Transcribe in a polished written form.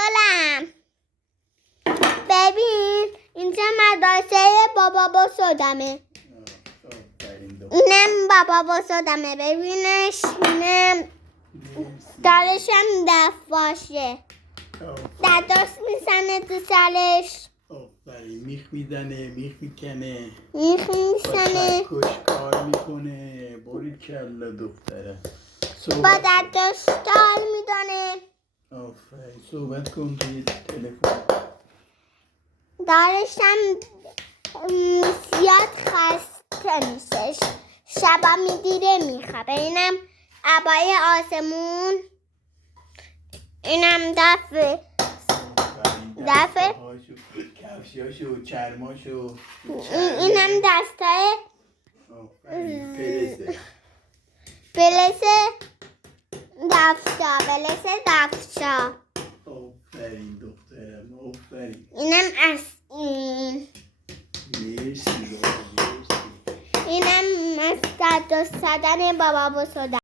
سالم. ببین اینجا مدرسه بابا بزرگمه. اینم بابا بزرگمه. ببینش اینم دارشم دست باشه. دست میزنه تو سرش. میخ میزنه، میخ میکنه، میخ میزنه، کار میکنه. باریکلا دختره. با دستش کار میکنه. آفرین. صحبت کن توی تلفن. دارشم زیاد خسته میشه. شبا میدیره میخوابه. اینم عبای آسمون. اینم دفعه کفشاشو، چرماشو. اینم دستای پرسه. بلسه دفتر. آفرین دخترم، آفرین. اینم از این. مرسی بابا، مرسی. اینم از دست زدن بابا بزرگم.